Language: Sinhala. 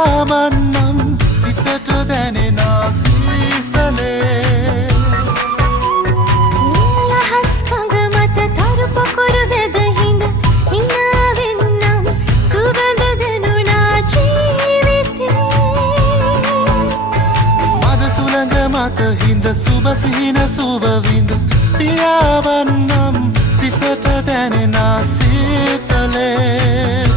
පියාවන්නම් සිතට දැනෙනා සීතලේ නිලහස් කඳ මත තරු පොකුරු වැද හිඳ හිනාවෙන්නම් සුවඳ දැනුණා ජීවිතේ මද සුළඟ මත හිඳ සුබ සිහින සුව විඳ පියාවන්නම් සිතට දැනෙනා සීතලේ